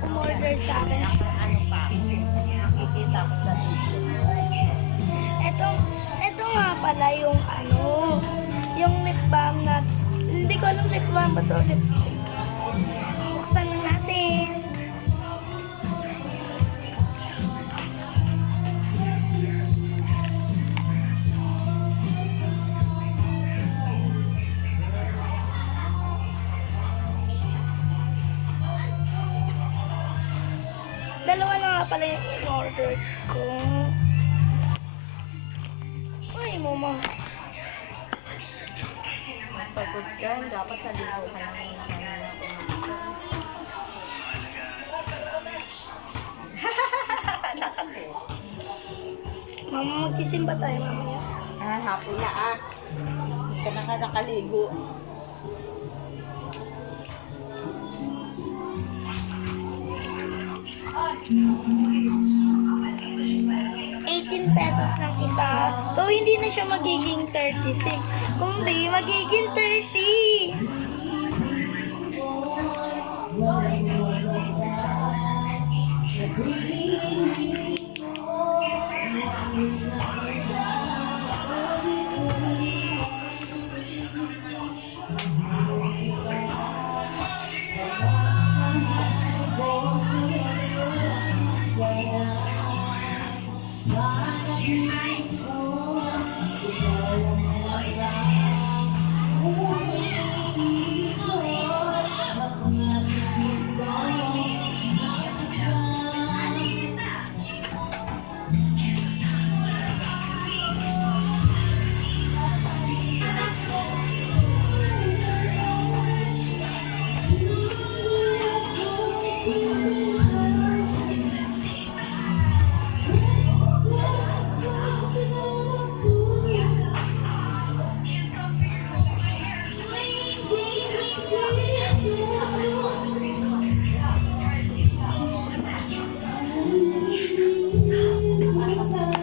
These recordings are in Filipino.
umorder sa akin. Ano pa? Nakikita ko sa video. Ito nga pala yung yung lip balm na, hindi ko alam lip balm ba to, lipstick. Buksan na natin. Dalawa na nga pala yung in-order ko. Ay, mama. Pagod ka, dapat naligo ka na muna kanina Nakati. Mama, magsisimba tayo mamaya. Hapon na Hindi ka na nga nakaligo. ₱18 ng isa. So, hindi na siya magiging 36. Kundi, magiging 30.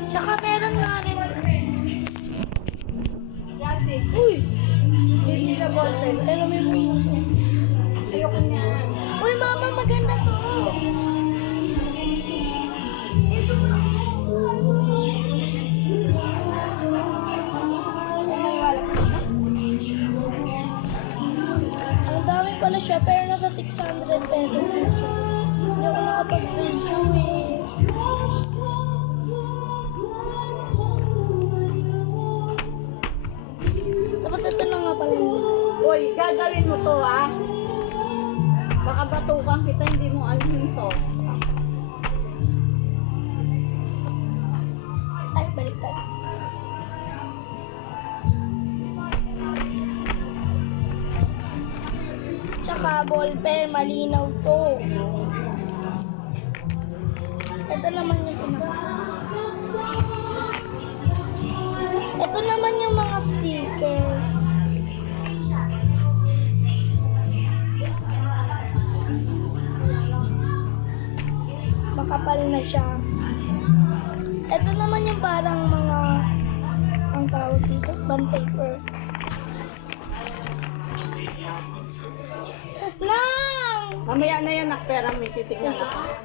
Tsaka meron nga rin. Kasi, Uy! hindi na ballpen. Pero may mga. Ayoko na. Uy, mama, maganda to. Ang dami pala siya, pero nasa ₱600 na siya. Hindi ako nakapag-video eh. Tapos ito na nga pala yun. Uy, gagawin mo to Baka batukan kita, hindi mo alam to. Ay, baliktad. Tsaka ballpen, malinaw to. Ito naman yung Ito naman yung mga sticker. Makapal na siya. Ito naman yung parang mga, ang tawag dito, bond paper. Lang! Mamaya na yan, nakpera, may titignan ako.